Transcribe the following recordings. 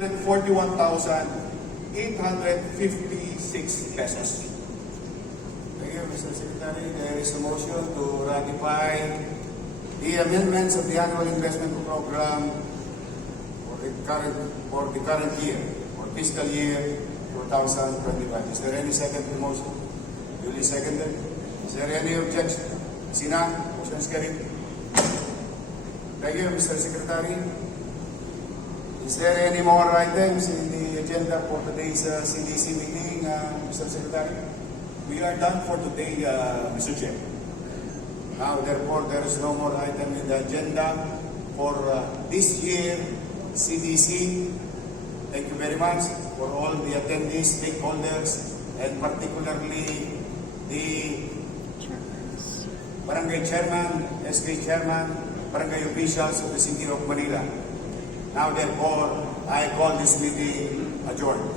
41,856 pesos. Thank you, Mr. Secretary. There is a motion to ratify the amendments of the annual investment program for the current year, for fiscal year 2025. Is there any second to the motion? Duly seconded. Is there any objection? Sina, motion is carried. Thank you, Mr. Secretary. Is there any more items in the agenda for today's CDC meeting, Mr. Secretary? We are done for today, Mr. Chair. Now, therefore, there is no more item in the agenda for this year CDC. Thank you very much for all the attendees, stakeholders, and particularly the barangay chairman, SK chairman, barangay officials of the City of Manila. Now, therefore, I call this meeting adjourned.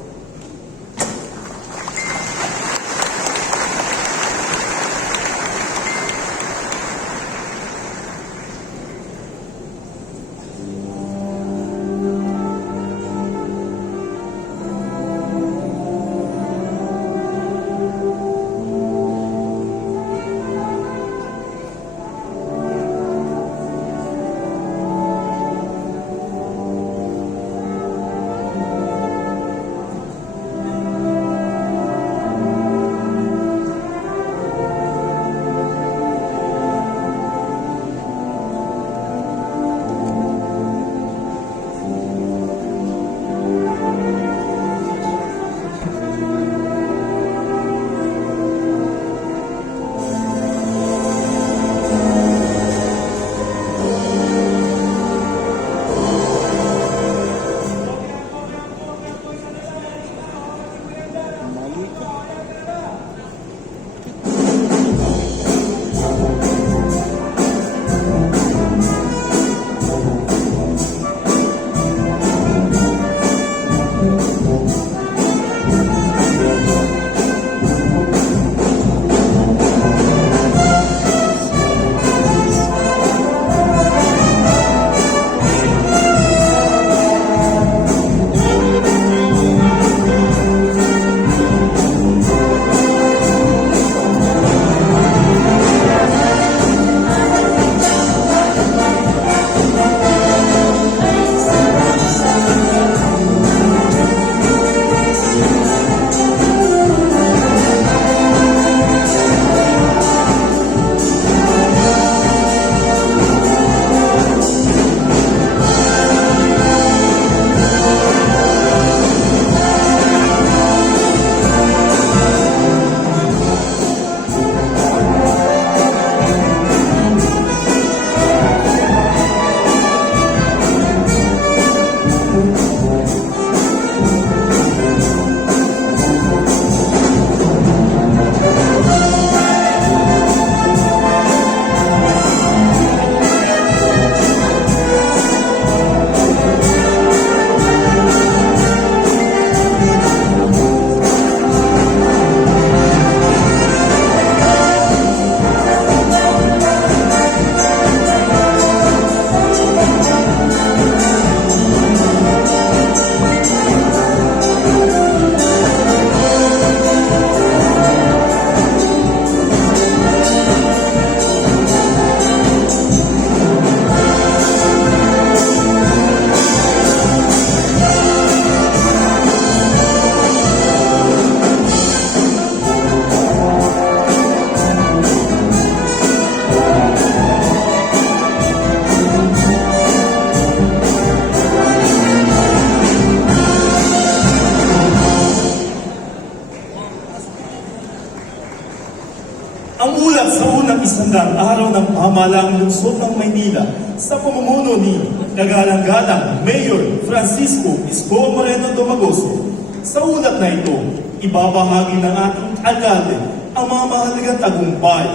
Ang ulat sa unang 100 araw ng pamahalaang lungsod ng Maynila sa pamumuno ni kagalang-galang Mayor Francisco Isko Moreno Domagoso. Sa ulat na ito, ibabahagi ng ating alkalde ang mga mahalagang tagumpay,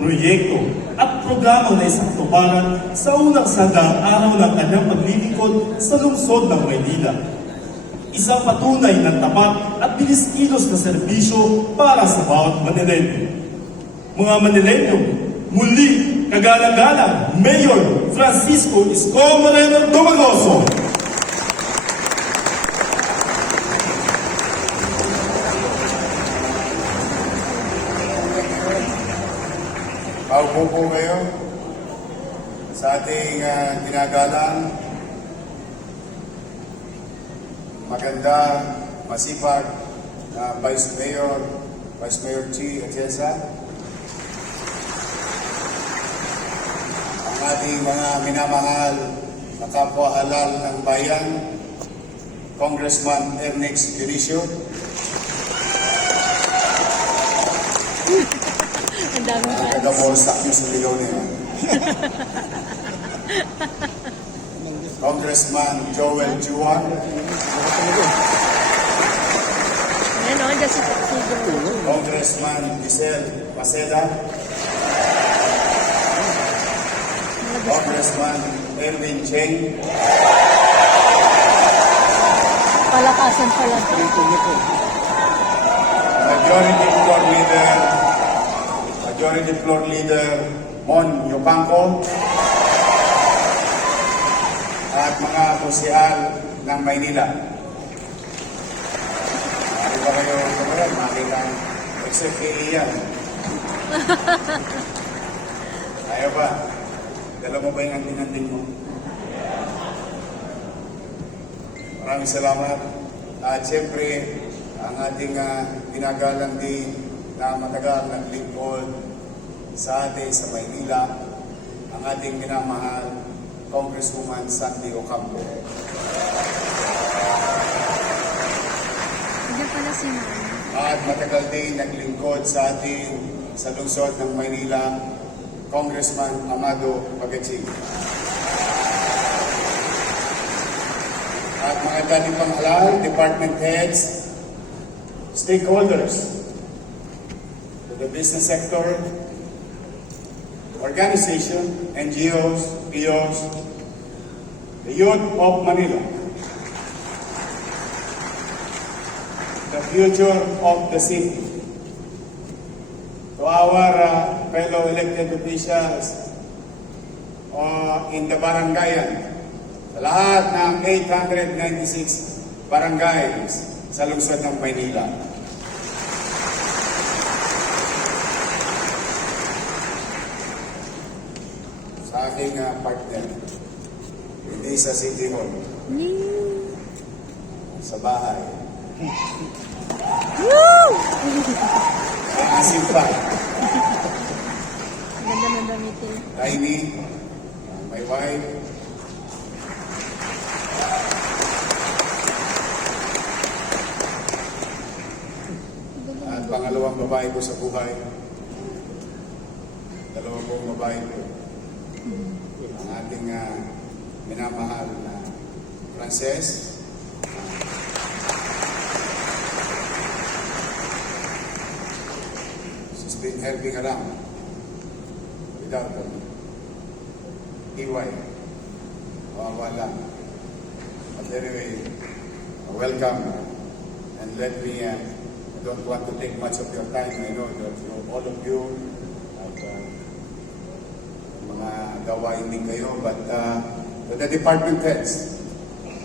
proyekto at programang naisaktuparan sa unang 100 araw ng kanyang paglilingkod sa lungsod ng Maynila. Isang patunay ng tapat at bilis-kilos na serbisyo para sa bawat Manileño. Mga Manileño, muli kagalang-galang Mayor Francisco Isko Moreno Domagoso. Umupo kayo sa ating ginagalang, maganda, masipag na Vice Mayor Chi Atienza, ang ating mga minamahal na kapwa halal ng bayan, Congressman Ernix Dionisio, Ang dami pa. taga-Borsak niyo sa ligaw niyo. Congressman Joel Juan, Ayan o, dyan si Taxido. Congressman Giselle Maceda, Congressman Erwin Cheng, Palakasan pala. Majority Floor Leader Mon Yopangco, at mga kusihal ng Maynila. Ano ba kayo kameran? Makita except kay Ian. Ayaw ba? Dala mo ba yung anting-anting mo? Maraming salamat. At siyempre, ang ating ginagalang din na matagal naglingkod sa atin sa Maynila, ang ating minamahal Congresswoman Sandy Ocampo. Diyan pala si Mama. At matagal din naglingkod sa atin sa lungsod ng Maynila, Congressman Amado Pagatsing. At mga dating panghalal, department heads, stakeholders, the business sector, organization, NGOs, POs, the youth of Manila, the future of the city, to our fellow elected officials in the barangayan, sa lahat ng 896 barangays sa lungsod ng Maynila. Sa aking partner, hindi sa City Hall, sa bahay, sa Asipa, Ang ganda ng damitin. Rainy, my wife, at pangalawang babae ko sa buhay, dalawang pong babae ko, ang ating minamahal na Frances, she's been helping around without iway, wawala. But anyway, welcome, and let me, I don't want to take much of your time. I know that all of you have mga gawain din kayo, but to the department heads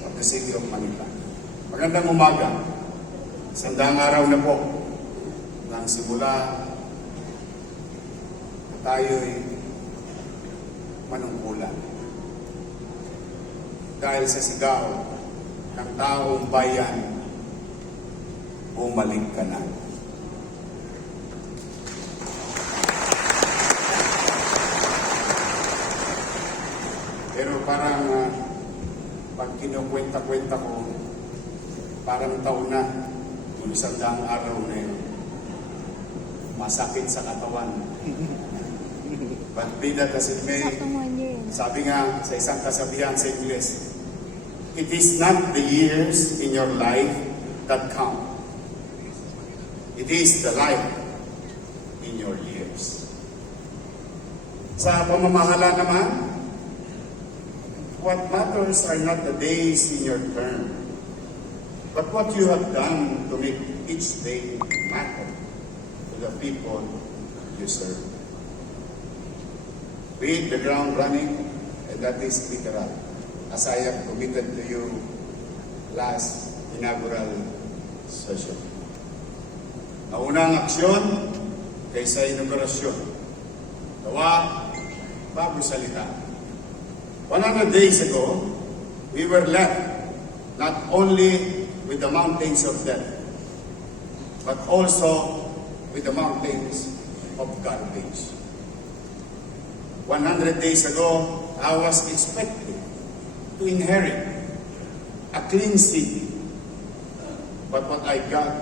of the City of Manila, magandang umaga. Sandang araw na po nang simula na tayo'y manungkulan. Dahil sa sigaw ng taong bayan, bumalik ka na. Pero parang pag kinukwenta-kwenta ko, parang taon na yung 100 araw na yun. Masakit sa katawan. But be that as it may, Sakto 1 year. sabi nga sa isang kasabihan sa Ingles, it is not the years in your life that count. It is the life in your years. Sa pamamahala naman, what matters are not the days in your term, but what you have done to make each day matter to the people you serve. We hit the ground running, and that is literal, as I have committed to you last inaugural session. Naunang aksyon kaysa inaugurasyon. The gawa bago salita. 100 days ago, we were left not only with the mountains of death, but also with the mountains of garbage. 100 days ago, I was expected to inherit a clean city. But what I got